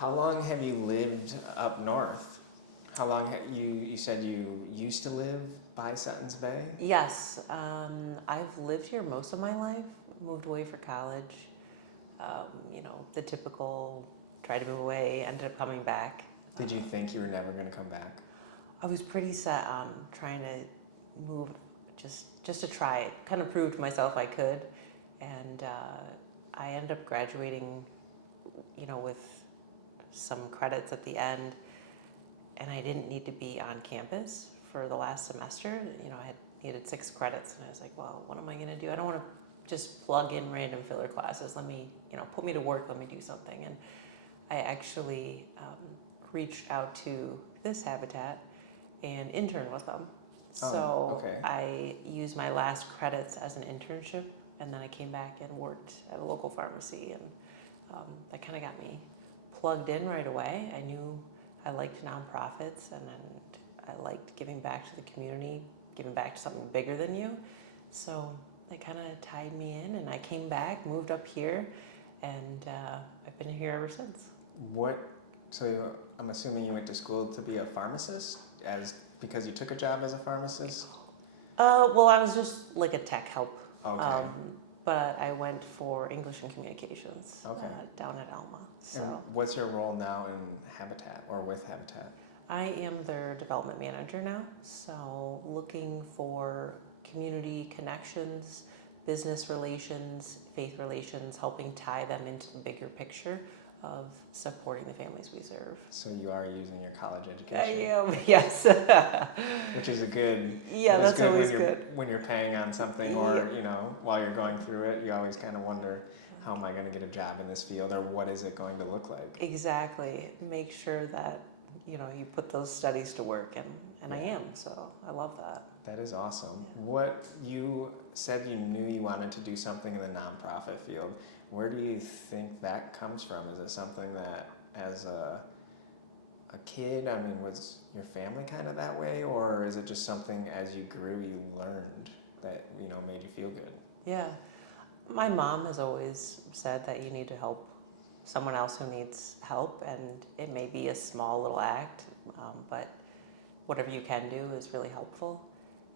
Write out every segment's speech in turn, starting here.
How long have you lived up north? How long you said you used to live by Suttons Bay? Yes, I've lived here most of my life. Moved away for college. The typical try to move away, ended up coming back. Did you think you were never going to come back? I was pretty set on trying to move, just to try it. Kind of prove to myself I could, and I ended up graduating, with some credits at the end, and I didn't need to be on campus for the last semester. I had needed 6 credits, and I was like, well, what am I going to do? I don't want to just plug in random filler classes. Let me, put me to work. Let me do something. And I actually reached out to this habitat and interned with them. So okay. I used my last credits as an internship, and then I came back and worked at a local pharmacy, and that kind of got me plugged in right away. I knew I liked nonprofits, and then I liked giving back to the community, giving back to something bigger than you. So that kind of tied me in, and I came back, moved up here, and I've been here ever since. So I'm assuming you went to school to be a pharmacist, because you took a job as a pharmacist? Well, I was just like a tech help. Okay. But I went for English and Communications down at Alma. So And what's your role now in Habitat or with Habitat? I am their development manager now. So looking for community connections, business relations, faith relations, helping tie them into the bigger picture of supporting the families we serve. So you are using your college I education. am, yes. Which is a good. Yeah, that's good always when you're, good. when you're paying on something, or while you're going through it, you always kind of wonder, how am I going to get a job in this field, or what is it going to look like? Exactly. Make sure that you put those studies to work, and I am. So I love that. That is awesome. What you said, you knew you wanted to do something in the nonprofit field. Where do you think that comes from? Is it something that, as a kid, was your family kind of that way, or is it just something as you grew you learned that made you feel good? Yeah. My mom has always said that you need to help someone else who needs help, and it may be a small little act, but whatever you can do is really helpful.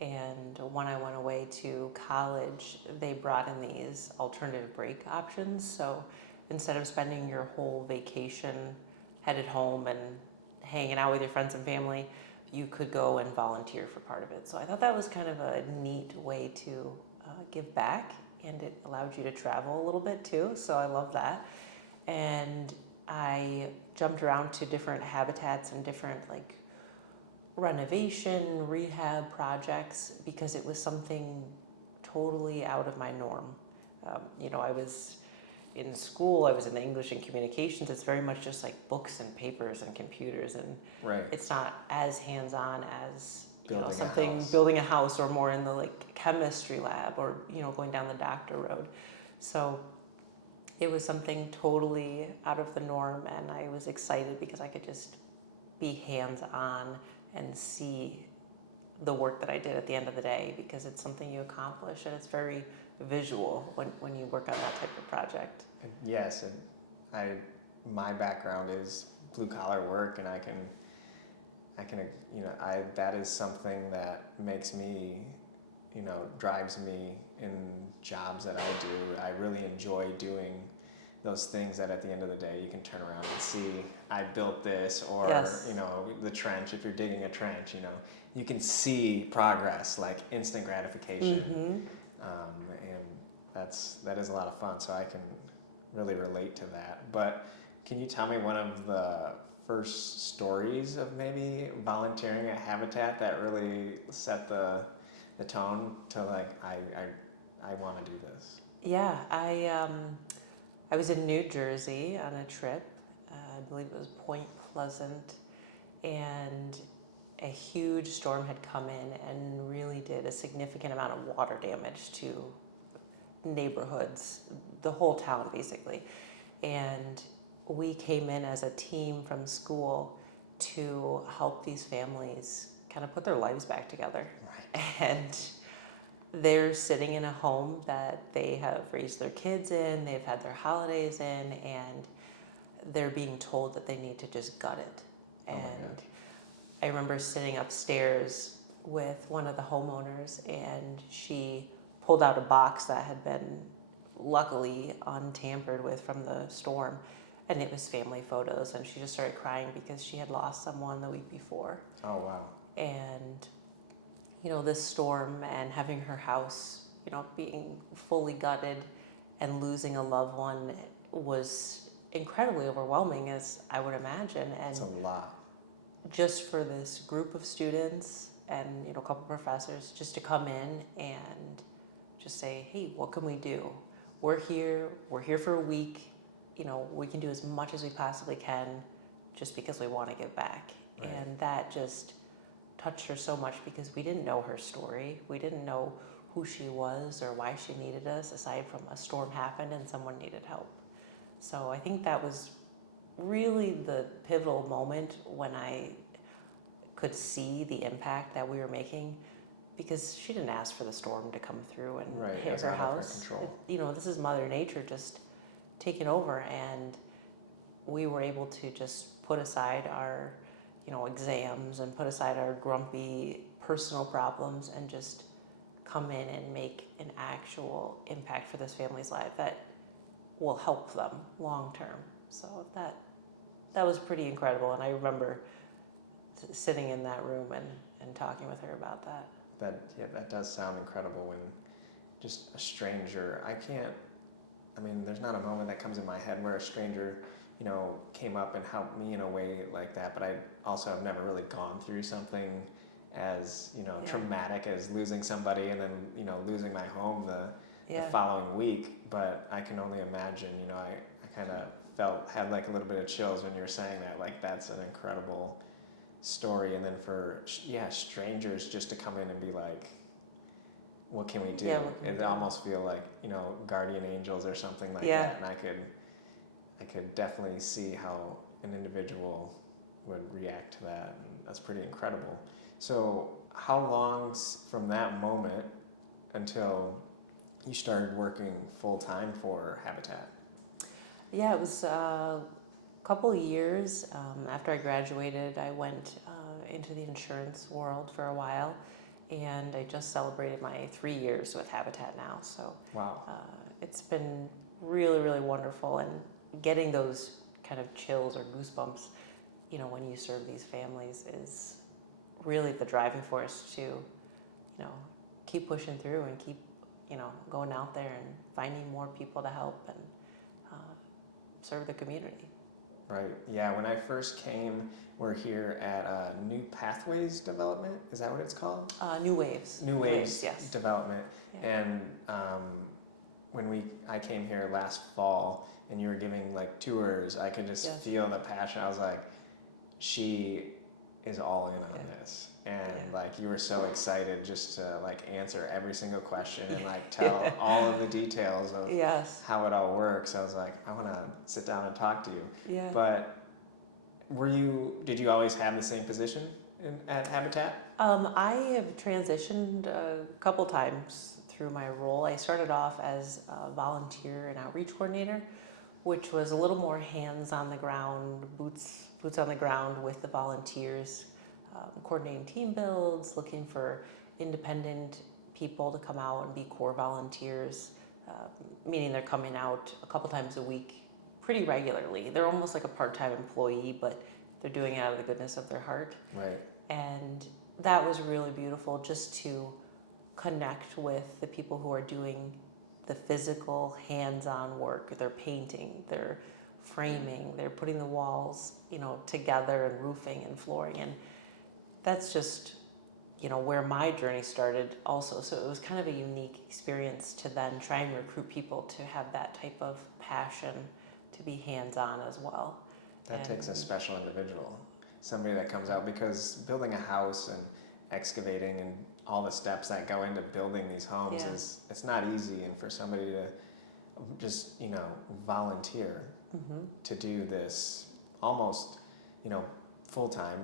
And when I went away to college, they brought in these alternative break options. So instead of spending your whole vacation headed home and hanging out with your friends and family, you could go and volunteer for part of it. So I thought that was kind of a neat way to give back, and it allowed you to travel a little bit too. So I love that. And I jumped around to different habitats and different renovation, rehab projects, because it was something totally out of my norm. I was in school, I was in the English and Communications. It's very much just like books and papers and computers, and it's not as hands-on as building a house, or more in the chemistry lab, or going down the doctor road. So it was something totally out of the norm, and I was excited because I could just be hands-on and see the work that I did at the end of the day, because it's something you accomplish, and it's very visual when you work on that type of project. Yes, and my background is blue collar work, and I can that is something that makes me, drives me in jobs that I do. I really enjoy doing those things that at the end of the day you can turn around and see, I built this, or the trench, if you're digging a trench, you can see progress, like instant gratification. And that is a lot of fun, so I can really relate to that. But can you tell me one of the first stories of maybe volunteering at Habitat that really set the tone to I want to do this? Yeah, I was in New Jersey on a trip. I believe it was Point Pleasant, and a huge storm had come in and really did a significant amount of water damage to neighborhoods, the whole town basically. And we came in as a team from school to help these families kind of put their lives back together. Right. And they're sitting in a home that they have raised their kids in, they've had their holidays in, and they're being told that they need to just gut it. Oh my And gosh. I remember sitting upstairs with one of the homeowners, and she pulled out a box that had been luckily untampered with from the storm, and it was family photos, and she just started crying because she had lost someone the week before. Oh wow. And this storm and having her house being fully gutted and losing a loved one was incredibly overwhelming, as I would imagine. And It's a lot. just for this group of students and a couple professors just to come in and just say, hey, what can we do? We're here for a week. We can do as much as we possibly can just because we want to give back. Right. And that just touched her so much because we didn't know her story. We didn't know who she was or why she needed us, aside from a storm happened and someone needed help. So I think that was really the pivotal moment when I could see the impact that we were making, because she didn't ask for the storm to come through and Right, it hit was her out of her house. control. This is Mother Nature just taking over, and we were able to just put aside our exams and put aside our grumpy personal problems and just come in and make an actual impact for this family's life that will help them long term. So that was pretty incredible, and I remember sitting in that room and talking with her about that. That does sound incredible when just a stranger, there's not a moment that comes in my head where a stranger, came up and helped me in a way like that, but I also have never really gone through something as, traumatic as losing somebody and then, losing my home the following week. But I can only imagine, I kind of had like a little bit of chills when you were saying that. Like, that's an incredible story. And then for strangers just to come in and be like, what can we do? It almost feel like guardian angels or something like that. And I could definitely see how an individual would react to that, and that's pretty incredible. So how long from that moment until you started working full time for Habitat? Yeah, it was a couple of years. After I graduated, I went into the insurance world for a while, and I just celebrated my 3 years with Habitat now. So Wow. It's been really, really wonderful, and getting those kind of chills or goosebumps, when you serve these families is really the driving force to, keep pushing through and keep, going out there and finding more people to help and serve the community. Right. Yeah. When I first came, we're here at New Pathways Development. Is that what it's called? New Waves. New Waves yes. Development. Yeah. And when I came here last fall, and you were giving like tours, I could just feel the passion. I was like, she is all in on this. And like, you were so excited just to like answer every single question and like tell all of the details of how it all works. I was like, I want to sit down and talk to you. Yeah. But did you always have the same position at Habitat? I have transitioned a couple times through my role. I started off as a volunteer and outreach coordinator, which was a little more hands on the ground, boots on the ground with the volunteers, coordinating team builds, looking for independent people to come out and be core volunteers, meaning they're coming out a couple times a week pretty regularly. They're almost like a part-time employee, but they're doing it out of the goodness of their heart. Right. And that was really beautiful, just to connect with the people who are doing the physical hands-on work. They're painting, they're framing, they're putting the walls, together, and roofing and flooring. And that's just, where my journey started also. So it was kind of a unique experience to then try and recruit people to have that type of passion to be hands-on as well. That takes a special individual, somebody that comes out, because building a house and excavating and all the steps that go into building these homes it's not easy. And for somebody to just, volunteer to do this almost, full time.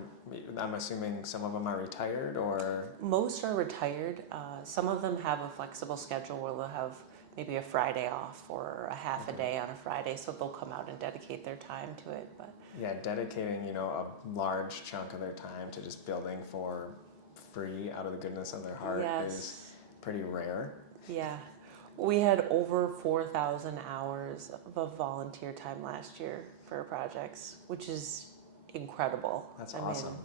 I'm assuming some of them are retired, or? Most are retired. Some of them have a flexible schedule where they'll have maybe a Friday off or a half a Mhm. day on a Friday, so they'll come out and dedicate their time to it. But Yeah, dedicating, a large chunk of their time to just building for free out of the goodness of their heart is yes, pretty rare. yeah. We had over 4,000 hours of volunteer time last year for projects, which is incredible. That's I awesome. mean,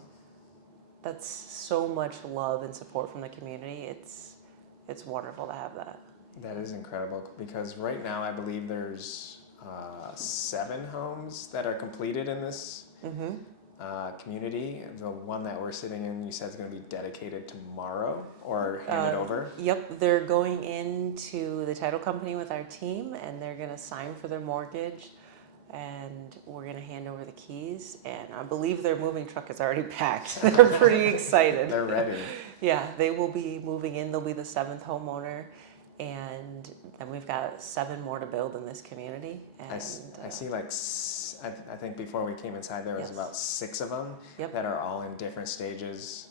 that's so much love and support from the community. It's wonderful to have that. That is incredible because right now I believe there's 7 homes that are completed in this Mm-hmm. community. The one that we're sitting in, you said, is going to be dedicated tomorrow or handed over. Yep, they're going into the title company with our team, and they're going to sign for their mortgage, and we're going to hand over the keys. And I believe their moving truck is already packed. They're pretty excited. They're ready. Yeah, they will be moving in. They'll be the 7th homeowner, and then we've got 7 more to build in this community. And I see I think before we came inside there was Yes. about 6 of them Yep. that are all in different stages.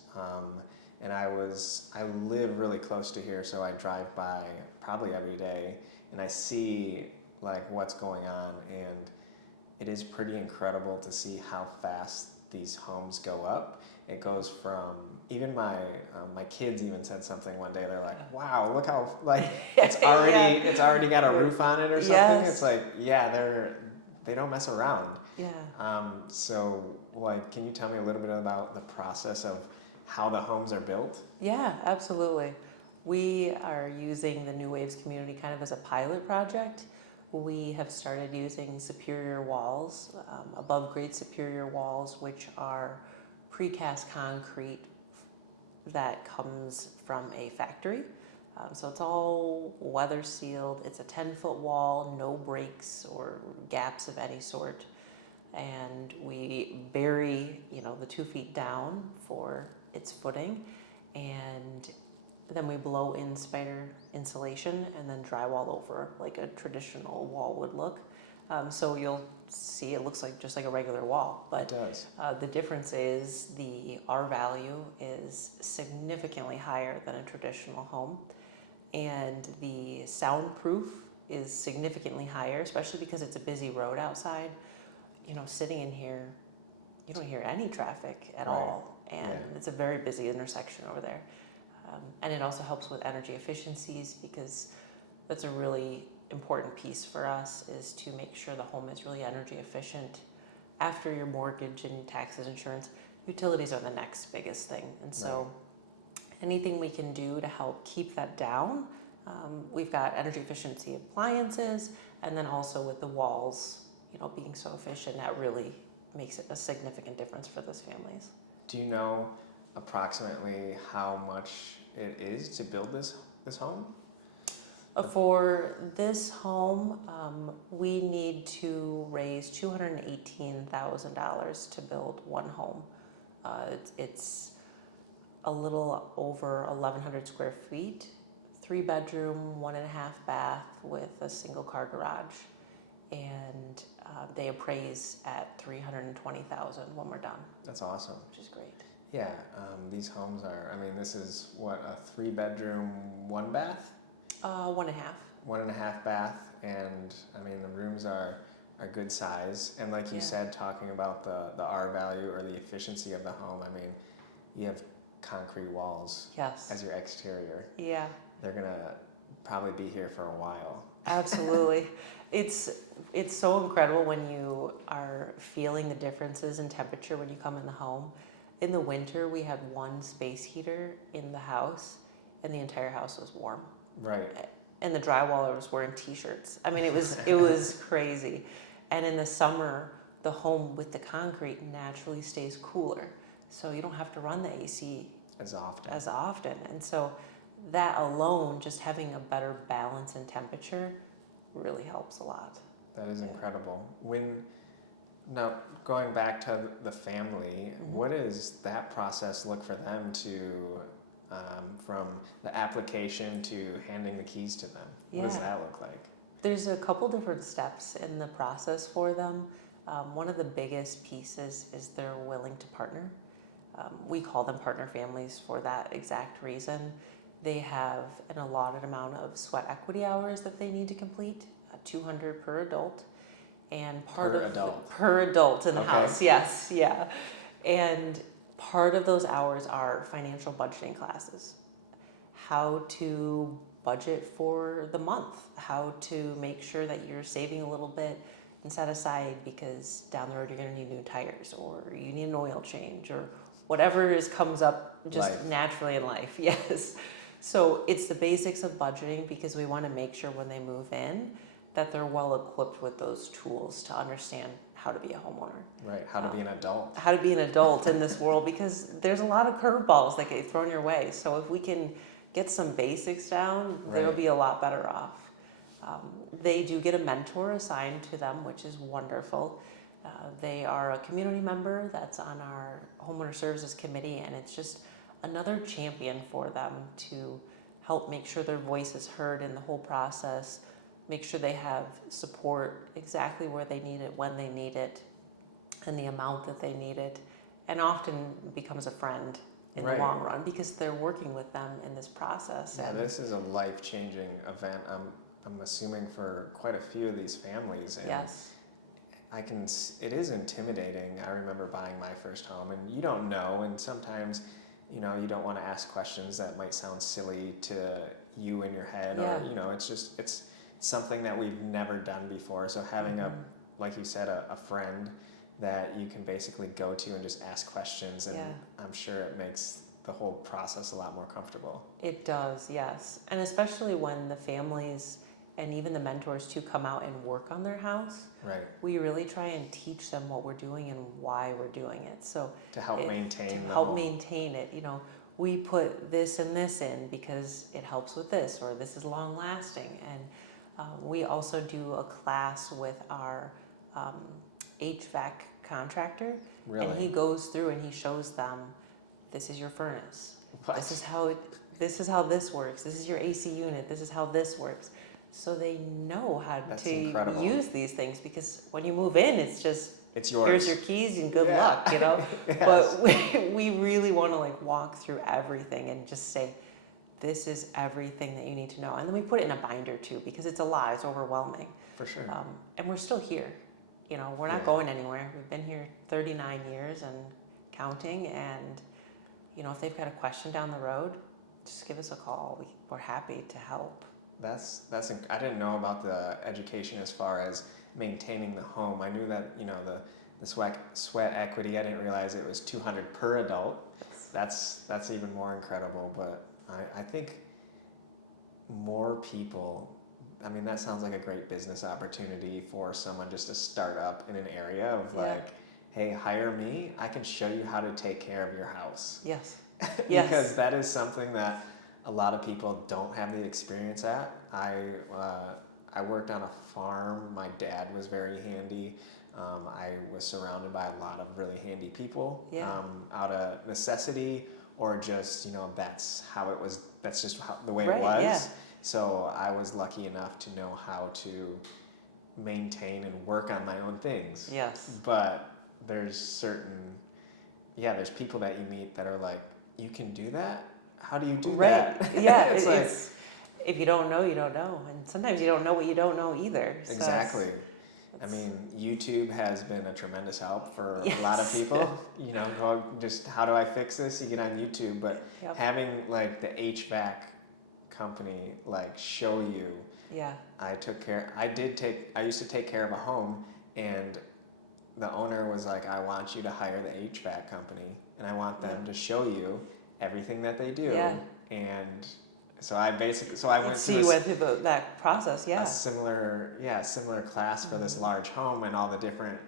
And I live really close to here, so I drive by probably every day, and I see like what's going on, and it is pretty incredible to see how fast these homes go up. It goes from even my kids even said something one day. They're like, "Wow, look how like it's already got a roof on it or something." Yes. It's like, yeah, they don't mess around. yeah. So like, can you tell me a little bit about the process of how the homes are built? Yeah, absolutely. We are using the New Waves community kind of as a pilot project. We have started using superior walls, above grade superior walls, which are precast concrete that comes from a factory. So it's all weather sealed. It's a 10-foot wall, no breaks or gaps of any sort. And we bury, the 2 feet down for its footing, and then we blow in spider insulation and then drywall over like a traditional wall would look. So you'll see it looks like just like a regular wall, It but does. the difference is the R value is significantly higher than a traditional home, and the soundproof is significantly higher, especially because it's a busy road outside. Sitting in here, you don't hear any traffic at Right. all, and Yeah. it's a very busy intersection over there. And it also helps with energy efficiencies, because that's a really important piece for us, is to make sure the home is really energy efficient. After your mortgage and taxes, insurance, utilities are the next biggest thing, and so anything we can do to help keep that down. We've got energy efficiency appliances, and then also with the walls, being so efficient, that really makes it a significant difference for those families. Do you know approximately how much it is to build this home? For this home, we need to raise $218,000 to build one home. It's a little over 1,100 square feet, 3-bedroom, 1.5 bath with a single car garage, and they appraise at $320,000 when we're done, That's awesome. which is great. Yeah, these homes are. I mean, this is what, a 3-bedroom, 1 bath, 1.5. 1.5 bath, and I mean the rooms are good size. And like you Yeah. said, talking about the R value or the efficiency of the home. I mean, you have concrete walls Yes. as your exterior. Yeah. They're gonna probably be here for a while. Absolutely. It's so incredible when you are feeling the differences in temperature when you come in the home. In the winter, we had 1 space heater in the house, and the entire house was warm. Right. And the drywaller was wearing t-shirts. I mean, it was crazy. And in the summer, the home with the concrete naturally stays cooler, so you don't have to run the AC As often. as often. And so that alone, just having a better balance in temperature, really helps a lot. That is Yeah. incredible. Now, going back to the family, what does that process look for them to, from the application to handing the keys to them? What does Yeah. that look like? There's a couple different steps in the process for them. One of the biggest pieces is they're willing to partner. We call them partner families for that exact reason. They have an allotted amount of sweat equity hours that they need to complete, 200 per adult. And part Per of adult. per adult in the Okay. house, yes, yeah. And part of those hours are financial budgeting classes. How to budget for the month, how to make sure that you're saving a little bit and set aside because down the road you're going to need new tires or you need an oil change or whatever comes up just Life. naturally in life. Yes. So it's the basics of budgeting because we want to make sure when they move in that they're well equipped with those tools to understand how to be a homeowner. Right. How to be an adult. How to be an adult in this world because there's a lot of curveballs that get thrown your way. So if we can get some basics down, they'll Right. be a lot better off. They do get a mentor assigned to them, which is wonderful. They are a community member that's on our homeowner services committee, and it's just another champion for them to help make sure their voice is heard in the whole process, make sure they have support exactly where they need it, when they need it, and the amount that they need it, and often becomes a friend in Right. the long run because they're working with them in this process. Yeah, And this is a life-changing event. I'm assuming for quite a few of these families. And yes, it is intimidating. I remember buying my first home and you don't know, and sometimes, you know, you don't want to ask questions that might sound silly to you in your head, Yeah. or, you know, it's something that we've never done before. So having Mhm. like you said, a friend that you can basically go to and just ask questions, and Yeah. I'm sure it makes the whole process a lot more comfortable. it does, yes. And especially when the families and even the mentors too come out and work on their house, Right. we really try and teach them what we're doing and why we're doing it. So To help to maintain the help home. maintain it, you know, we put this and this in because it helps with this, or this is long lasting. And we also do a class with our HVAC contractor, Really. and he goes through and he shows them, this is your furnace, What? this is how this works, this is your AC unit, this is how this works. So they know how That's to incredible. use these things because when you move in, it's just It's yours. here's your keys and good Yeah. luck, you know. Yes. But we really want to like walk through everything and just say, this is everything that you need to know. And then we put it in a binder too because it's a lot, it's overwhelming. For sure. And we're still here. You know, we're not Yeah. going anywhere. We've been here 39 years and counting. And, you know, if they've got a question down the road, just give us a call. We're happy to help. I didn't know about the education as far as maintaining the home. I knew that, you know, the sweat equity. I didn't realize it was 200 per adult. That's even more incredible. But I think more people. I mean, that sounds like a great business opportunity for someone just to start up in an area of Yeah. like, hey, hire me. I can show you how to take care of your house. Yes. Yes. Because that is something that a lot of people don't have the experience at. I worked on a farm. My dad was very handy. I was surrounded by a lot of really handy people, Yeah. out of necessity, or just, you know, that's how it was. That's just the way Right, it was. yeah. So I was lucky enough to know how to maintain and work on my own things. Yes. But there's people that you meet that are like, you can do that? How do you do Right. that? Yeah. it's it's if you don't know, you don't know. And sometimes you don't know what you don't know either. So exactly. I it's- mean, YouTube has been a tremendous help for Yes. a lot of people. You know, just how do I fix this? You get on YouTube, but Yep. having like the HVAC company like show you. Yeah. I used to take care of a home, and the owner was like, I want you to hire the HVAC company, and I want them to show you everything that they do. Yeah. And so I went So to you went through that process, yeah. a similar class for this large home and all the different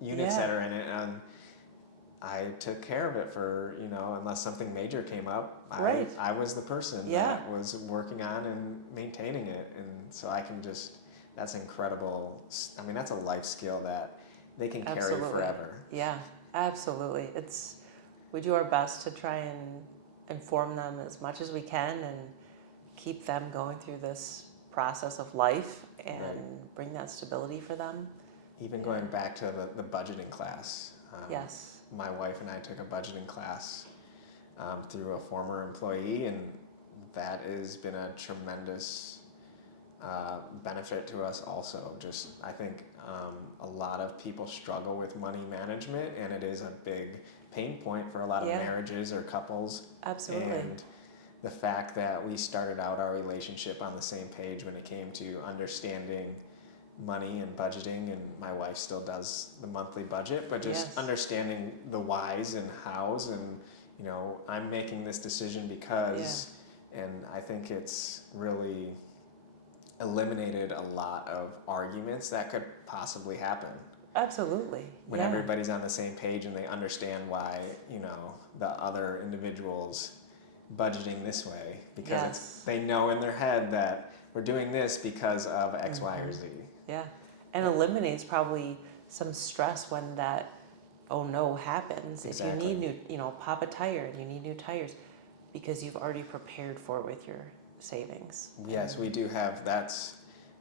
units Yeah. that are in it, and I took care of it for, you know, unless something major came up. Right. I was the person Yeah. that was working on and maintaining it, and so I can that's incredible. I mean, that's a life skill that they can carry Absolutely. forever. Yeah, absolutely. We do our best to try and inform them as much as we can and keep them going through this process of life and Right. bring that stability for them. Even going back to the budgeting class. Yes. My wife and I took a budgeting class through a former employee, and that has been a tremendous benefit to us also. Just, I think a lot of people struggle with money management, and it is a big pain point for a lot of Yeah. marriages or couples. Absolutely. And the fact that we started out our relationship on the same page when it came to understanding money and budgeting, and my wife still does the monthly budget, but just Yes. understanding the whys and hows, and I'm making this decision because, and I think it's really eliminated a lot of arguments that could possibly happen Absolutely. when Yeah. everybody's on the same page and they understand why the other individual's budgeting this way, because Yes. they know in their head that we're doing this because of X, Y, or Z. Yeah, and eliminates probably some stress when that oh no happens. Exactly. If you need pop a tire and you need new tires, because you've already prepared for it with your savings. Yes, we do have.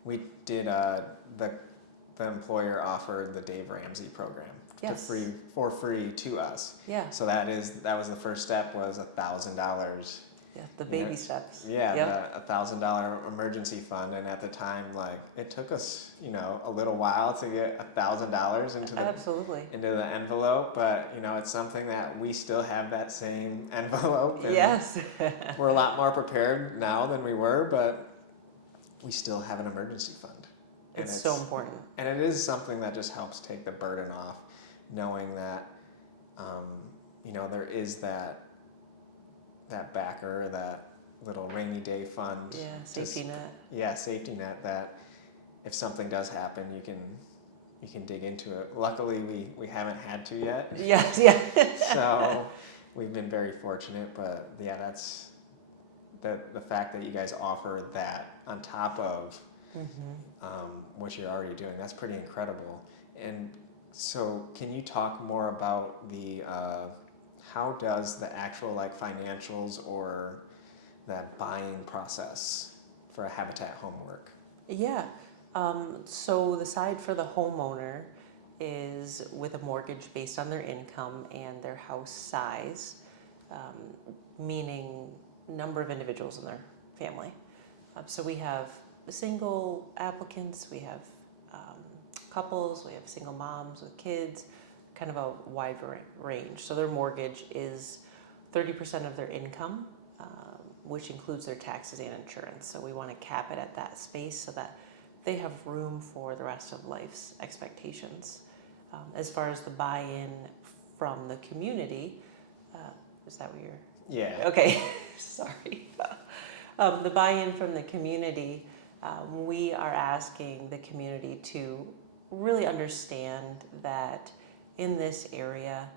We did. The employer offered the Dave Ramsey program Yes. for free to us. Yeah, So that was the first step, was $1,000. yeah, the baby steps. Yeah, Yep. the $1,000 emergency fund, and at the time, it took us a little while to get $1,000 into Absolutely. the envelope, but it's something that we still have that same envelope. And Yes. we're a lot more prepared now than we were, but we still have an emergency fund. And It's so important. And it is something that just helps take the burden off, knowing that there is that backer, that little rainy day fund. Yeah, safety net. Yeah, safety net, that if something does happen, you can dig into it. Luckily, we haven't had to yet. Yes, yeah. So we've been very fortunate, but yeah, that's the fact that you guys offer that on top of what you're already doing. That's pretty incredible. And so, can you talk more about the how does the actual financials or that buying process for a Habitat home work? Yeah. So the side for the homeowner is with a mortgage based on their income and their house size, meaning number of individuals in their family. So we have single applicants, we have couples, we have single moms with kids, kind of a wide range. So their mortgage is 30% of their income, which includes their taxes and insurance. So we want to cap it at that space so that they have room for the rest of life's expectations. As far as the buy-in from the community, is that what you're... Yeah. Okay, sorry. The buy-in from the community, we are asking the community to really understand that in this area,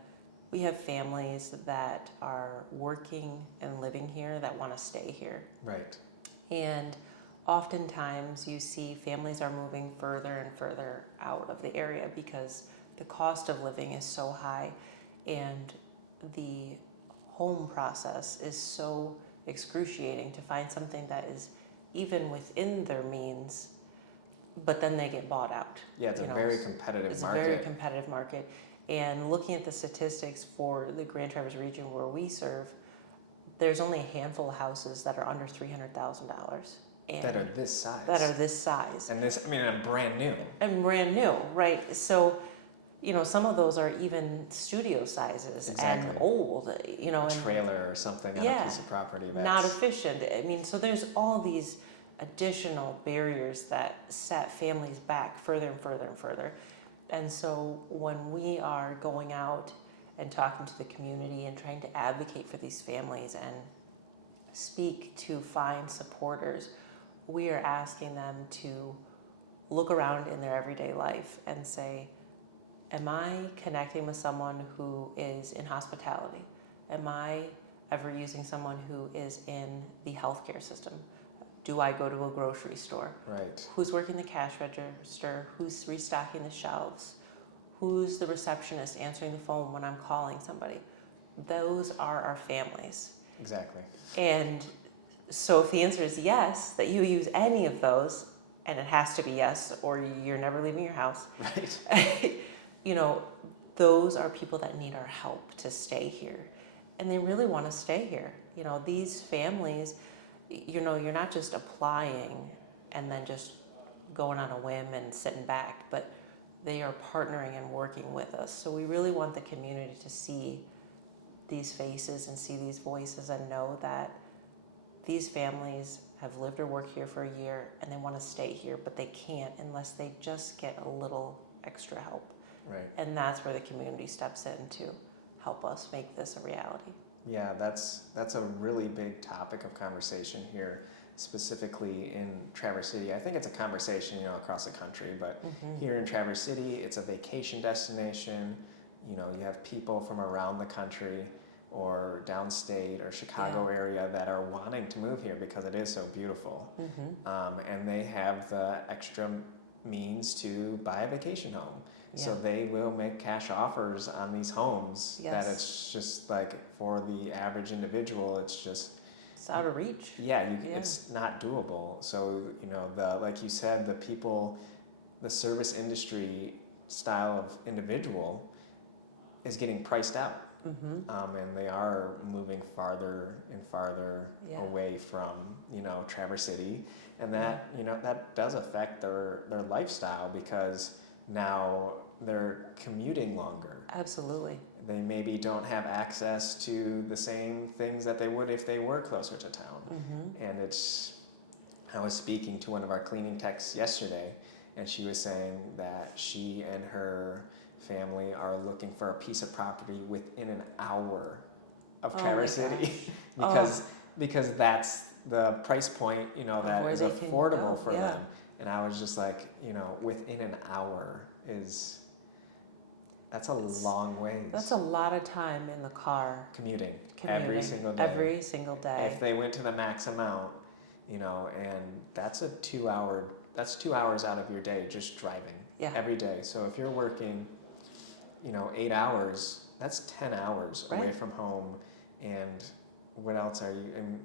we have families that are working and living here that want to stay here. Right. And oftentimes you see families are moving further and further out of the area because the cost of living is so high and the home process is so excruciating to find something that is even within their means, but then they get bought out. Yeah, it's a very competitive It's market. a very competitive market. And looking at the statistics for the Grand Traverse region where we serve, there's only a handful of houses that are under $300,000. That are this size. That are this size. And and brand new. And brand new, right? So, some of those are even studio sizes Exactly. and old, A and trailer or something on a piece of property. That's not efficient. So there's all these additional barriers that set families back further and further and further. And so when we are going out and talking to the community and trying to advocate for these families and speak to find supporters, we are asking them to look around in their everyday life and say, am I connecting with someone who is in hospitality? Am I ever using someone who is in the healthcare system? Do I go to a grocery store? Right. Who's working the cash register? Who's restocking the shelves? Who's the receptionist answering the phone when I'm calling somebody? Those are our families. Exactly. And so if the answer is yes, that you use any of those, and it has to be yes, or you're never leaving your house, Right. those are people that need our help to stay here. And they really want to stay here. These families, you're not just applying and then just going on a whim and sitting back, but they are partnering and working with us. So we really want the community to see these faces and see these voices and know that these families have lived or worked here for a year and they want to stay here, but they can't unless they just get a little extra help. Right. And that's where the community steps in to help us make this a reality. Yeah, that's a really big topic of conversation here, specifically in Traverse City. I think it's a conversation, across the country, but here in Traverse City, it's a vacation destination. You have people from around the country or downstate or Chicago area that are wanting to move here because it is so beautiful. And they have the extra means to buy a vacation home. So they will make cash offers on these homes that it's just like for the average individual, it's out of reach. It's not doable. So, like you said, the service industry style of individual is getting priced out. And they are moving farther and farther away from, Traverse City. And that, that does affect their lifestyle because now they're commuting longer. Absolutely. They maybe don't have access to the same things that they would if they were closer to town. And I was speaking to one of our cleaning techs yesterday, and she was saying that she and her family are looking for a piece of property within an hour of Traverse City because that's the price point, that is affordable for them. And I was just like, within an hour that's a long ways. That's a lot of time in the car. Commuting. Every single day. Every single day. If they went to the max amount, and that's 2 hours out of your day just driving every day. So if you're working, 8 hours, that's 10 hours away from home. And what else are you, and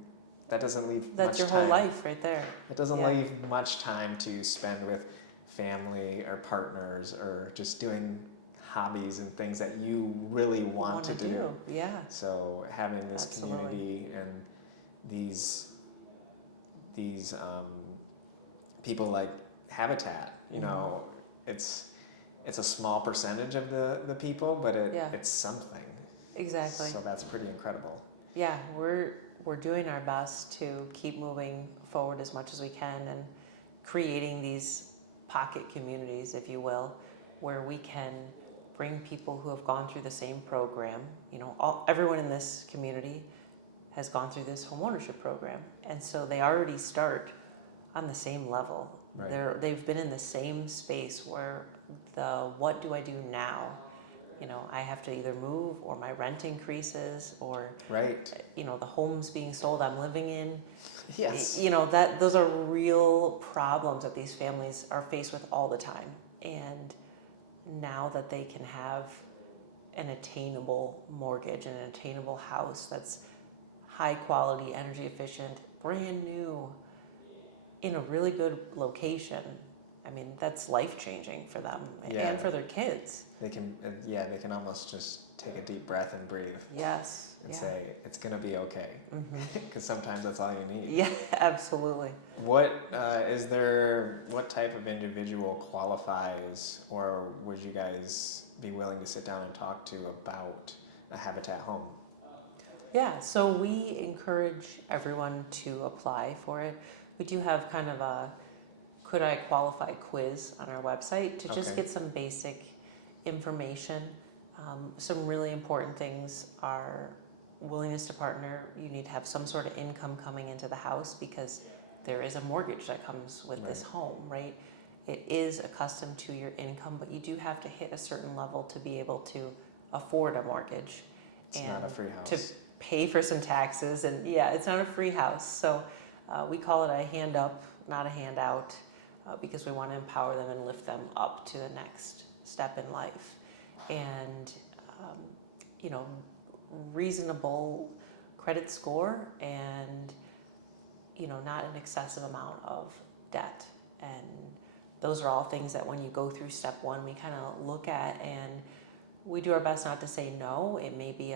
that doesn't leave much time. That's your whole life right there. It doesn't leave much time to spend with family or partners or just doing hobbies and things that you really want to do. Yeah. So having this community and these people like Habitat, it's a small percentage of the people, but it's something. Exactly. So that's pretty incredible. Yeah, we're doing our best to keep moving forward as much as we can and creating these pocket communities, if you will, where we can bring people who have gone through the same program. Everyone in this community has gone through this homeownership program, and so they already start on the same level. Right. They've been in the same space where what do I do now? I have to either move or my rent increases or the home's being sold I'm living in. Yes. Those are real problems that these families are faced with all the time. And now that they can have an attainable mortgage and an attainable house that's high quality, energy efficient, brand new, in a really good location, that's life changing for them and for their kids. They can almost just take a deep breath and breathe. Yes. And say, it's going to be okay. Because sometimes that's all you need. Yeah, absolutely. What type of individual qualifies, or would you guys be willing to sit down and talk to about a Habitat home? Yeah, so we encourage everyone to apply for it. We do have kind of a could I qualify quiz on our website to just get some basic information. Some really important things are willingness to partner. You need to have some sort of income coming into the house because there is a mortgage that comes with this home, right? It is accustomed to your income, but you do have to hit a certain level to be able to afford a mortgage. It's not a free house. To pay for some taxes, and it's not a free house. So we call it a hand up, not a handout, because we want to empower them and lift them up to the next step in life. And, reasonable credit score and, not an excessive amount of debt. And those are all things that when you go through step one, we kind of look at, and we do our best not to say no. It may be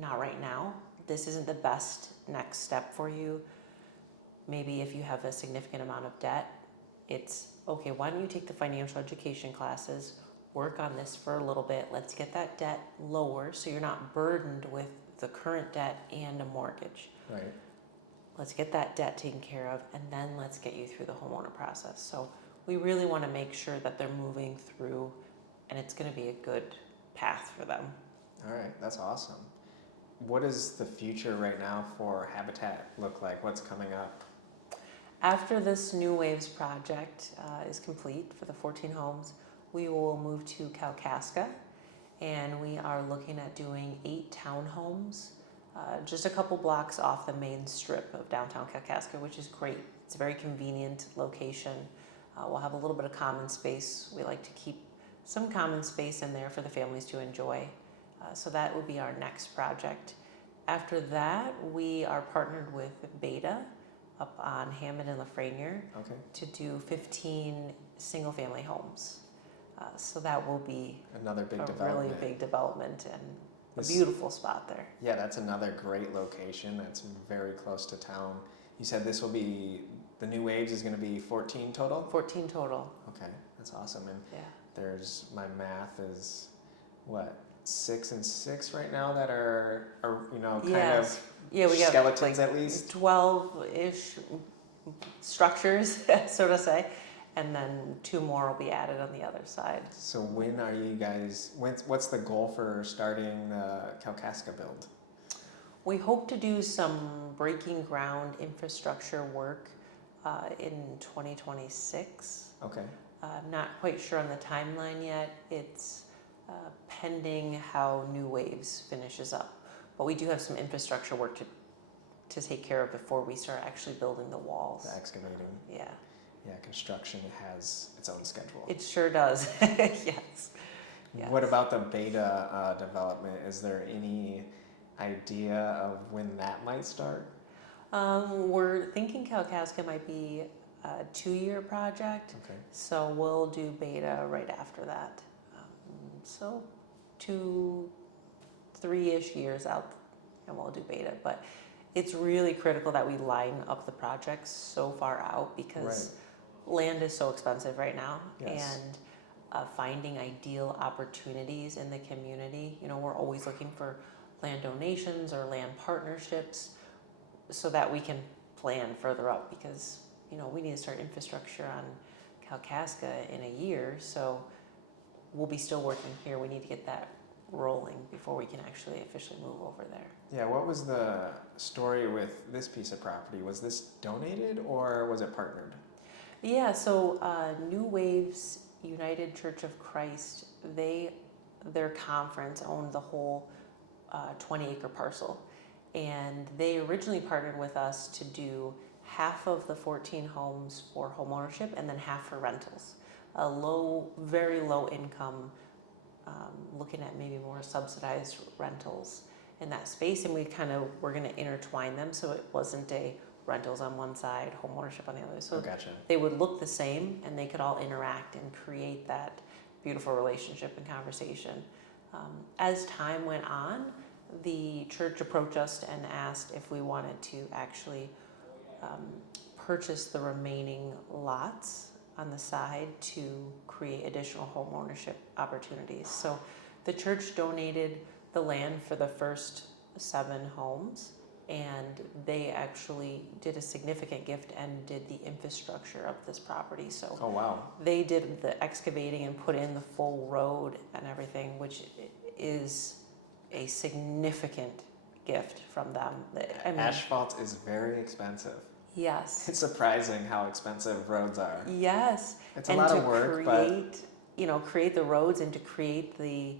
not right now. This isn't the best next step for you. maybe if you have a significant amount of debt, it's okay, why don't you take the financial education classes, work on this for a little bit, let's get that debt lower so you're not burdened with the current debt and a mortgage. Right. Let's get that debt taken care of, and then let's get you through the homeowner process. So we really want to make sure that they're moving through, and it's going to be a good path for them. All right, that's awesome. What does the future right now for Habitat look like? What's coming up? After this New Waves project is complete for the 14 homes, we will move to Kalkaska, and we are looking at doing 8 townhomes, just a couple blocks off the main strip of downtown Kalkaska, which is great. It's a very convenient location. We'll have a little bit of common space. We like to keep some common space in there for the families to enjoy. So that will be our next project. After that, we are partnered with Beta up on Hammond and Lafreniere Okay. to do 15 single-family homes. So that will be Another big a development. really big development and a This- beautiful spot there. Yeah, that's another great location. That's very close to town. You said this will be, the New Waves is going to be 14 total? 14 total, Okay, that's awesome. And yeah. there's, my math is, what, 6 and 6 right now that are kind Yes. of Yeah, we got skeletons like at least? 12-ish structures, so to say, and then 2 more will be added on the other side. So when are you guys, what's the goal for starting the Kalkaska build? We hope to do some breaking ground infrastructure work in 2026. Okay, I'm not quite sure on the timeline yet. It's pending how New Waves finishes up. But we do have some infrastructure work to take care of before we start actually building the walls. the excavating. Yeah, Yeah, construction has its own schedule. it sure does. Yes. Yes. What about the Beta development? Is there any idea of when that might start? We're thinking Kalkaska might be a 2-year project, Okay. so we'll do Beta right after that. So 2-3-ish years out, and we'll do Beta. But it's really critical that we line up the projects so far out because land is so expensive right now, Yes. and finding ideal opportunities in the community. You know, we're always looking for land donations or land partnerships so that we can plan further out because, you know, we need to start infrastructure on Kalkaska in a year, so we'll be still working here. We need to get that rolling before we can actually officially move over there. Yeah, what was the story with this piece of property? Was this donated or was it partnered? Yeah, so New Waves United Church of Christ, their conference owned the whole 20-acre parcel. And they originally partnered with us to do half of the 14 homes for home ownership and then half for rentals. A very low income, looking at maybe more subsidized rentals in that space. And we're going to intertwine them so it wasn't a rentals on one side, home ownership on the other. So Gotcha. they would look the same and they could all interact and create that beautiful relationship and conversation. As time went on, the church approached us and asked if we wanted to actually purchase the remaining lots on the side to create additional home ownership opportunities. So the church donated the land for the first 7 homes, and they actually did a significant gift and did the infrastructure of this property. So Oh, wow. they did the excavating and put in the full road and everything, which is a significant gift from them. I mean, Asphalt is very expensive. yes. It's surprising how expensive roads are. Yes. It's a lot of work, but create the roads and to create the,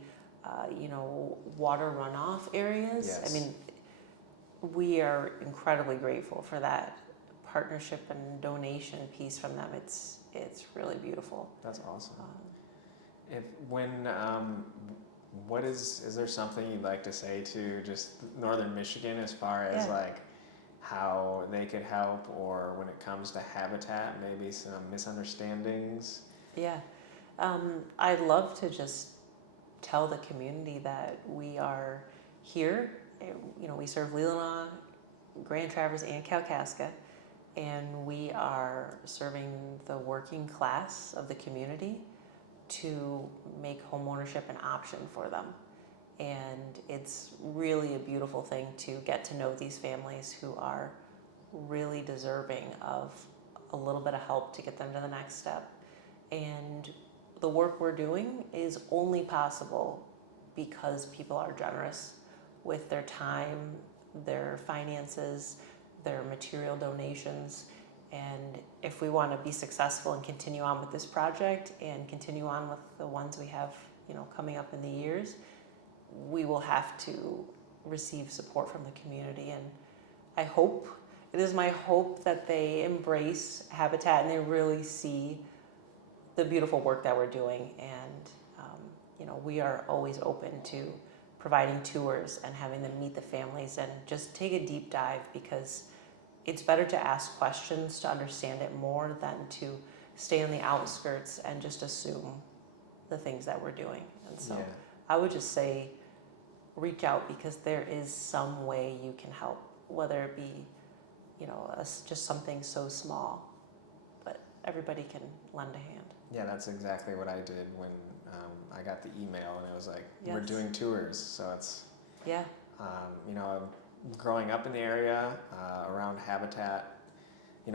water runoff areas. Yes. I mean, we are incredibly grateful for that partnership and donation piece from them. It's really beautiful. that's awesome. Is there something you'd like to say to just Northern Michigan as far as Yeah. like how they could help, or when it comes to Habitat, maybe some misunderstandings? Yeah. I'd love to just tell the community that we are here. You know, we serve Leelanau, Grand Traverse, and Kalkaska, and we are serving the working class of the community to make homeownership an option for them. And it's really a beautiful thing to get to know these families who are really deserving of a little bit of help to get them to the next step. And the work we're doing is only possible because people are generous with their time, their finances, their material donations. And if we want to be successful and continue on with this project and continue on with the ones we have, coming up in the years, we will have to receive support from the community. And it is my hope that they embrace Habitat and they really see the beautiful work that we're doing. And, we are always open to providing tours and having them meet the families and just take a deep dive, because it's better to ask questions to understand it more than to stay on the outskirts and just assume the things that we're doing. And so Yeah. I would just say reach out, because there is some way you can help, whether it be, just something so small, but everybody can lend a hand. Yeah, that's exactly what I did when I got the email, and it was like, we're Yes. doing tours. So it's, Yeah, growing up in the area around Habitat,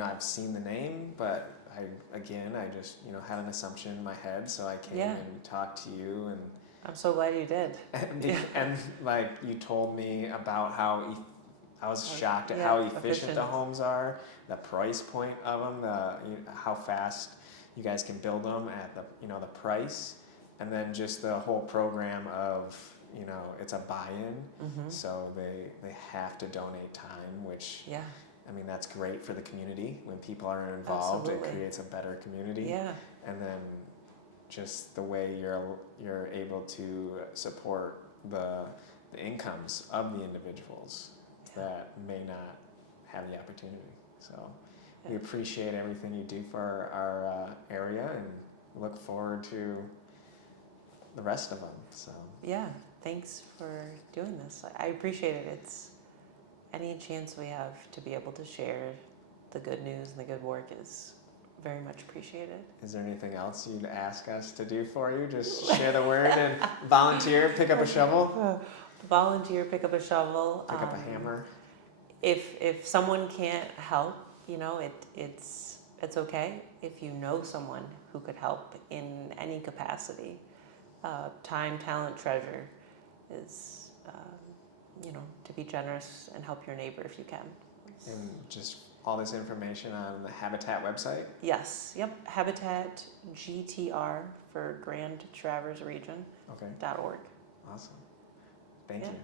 I've seen the name, but I just, had an assumption in my head. So I came Yeah. and talked to you, and I'm so glad you did. and like you told me about how I was shocked at Yeah, how efficient efficient. the homes are, the price point of them, how fast you guys can build them at the price, and then just the whole program of it's a buy-in, Mm-hmm. so they have to donate time, which Yeah, that's great for the community. When people are involved, Absolutely. it creates a better community. yeah, And then just the way you're able to support the incomes of the individuals that may not have the opportunity. So we Yeah. appreciate everything you do for our area, and look forward to the rest of them. So yeah. Thanks for doing this. I appreciate it. It's any chance we have to be able to share the good news and the good work is very much appreciated. is there anything else you'd ask us to do for you? Just share the word and volunteer, pick up a shovel, Volunteer, pick up a shovel. pick up a hammer. If someone can't help, it's okay. If you know someone who could help in any capacity, time, talent, treasure is, to be generous and help your neighbor if you can. And just all this information on the Habitat website. Yes, yep. Habitat GTR for Grand Traverse Region Okay, .org. awesome. Thank Yeah. you.